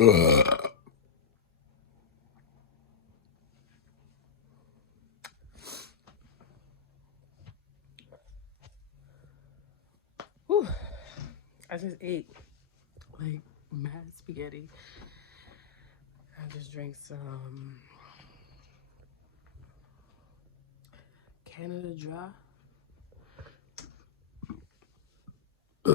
Ugh. Whew. I just ate like mad spaghetti. I just drank some Canada Dry. I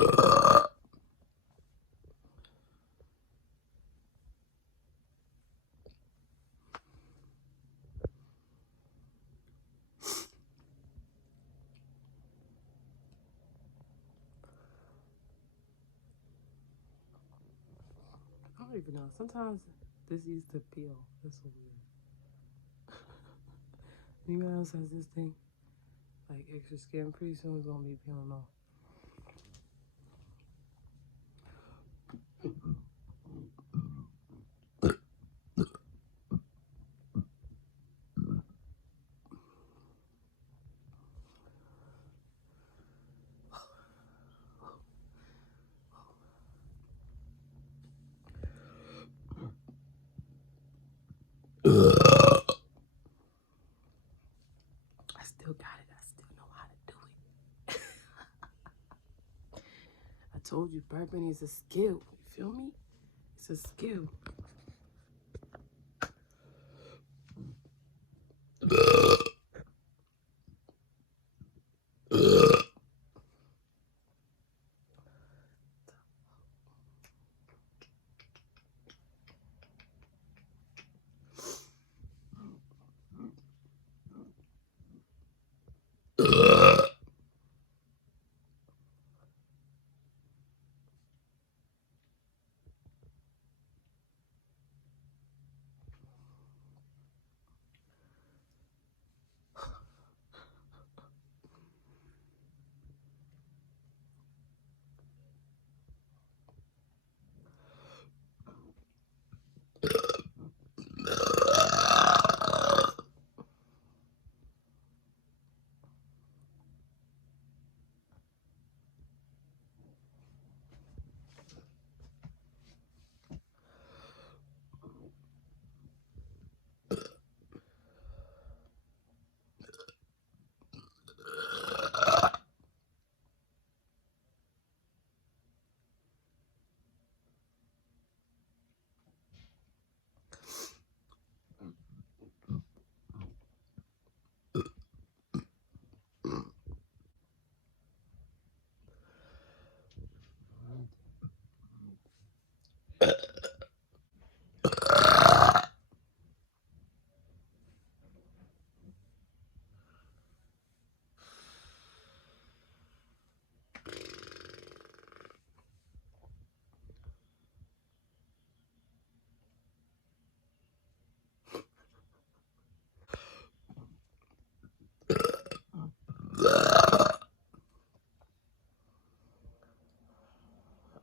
don't even know. Sometimes this used to peel. That's so weird. Anyone else has this thing? Like extra skin, pretty soon it's gonna be peeling off. I still got it. I still know how to do it. I told you burping is a skill. You feel me? It's a skill.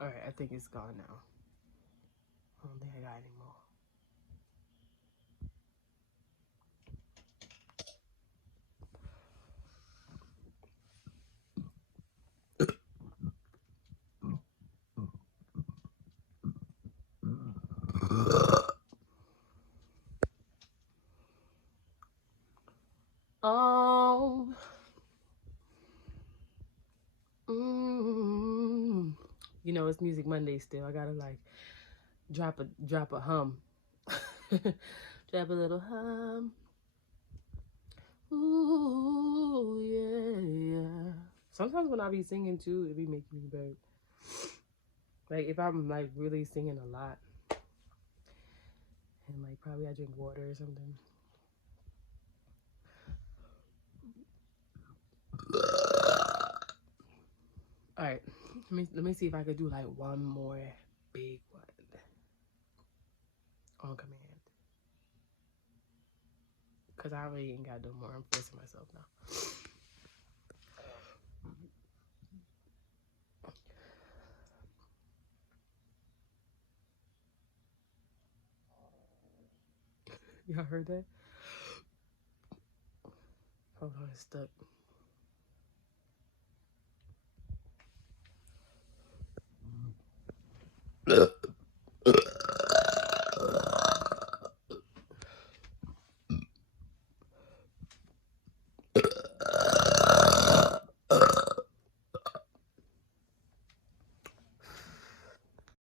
Alright, I think it's gone now. I don't think I got any more. Oh, you know it's Music Monday still. I gotta like drop a hum, drop a little hum. Ooh yeah, yeah. Sometimes when I be singing too, it be making me burp. Like if I'm like really singing a lot, and like probably I drink water or something. All right, let me see if I could do like one more big one on command. Cause I really ain't got no more. I'm forcing myself now. Y'all heard that? Hold on, it's stuck.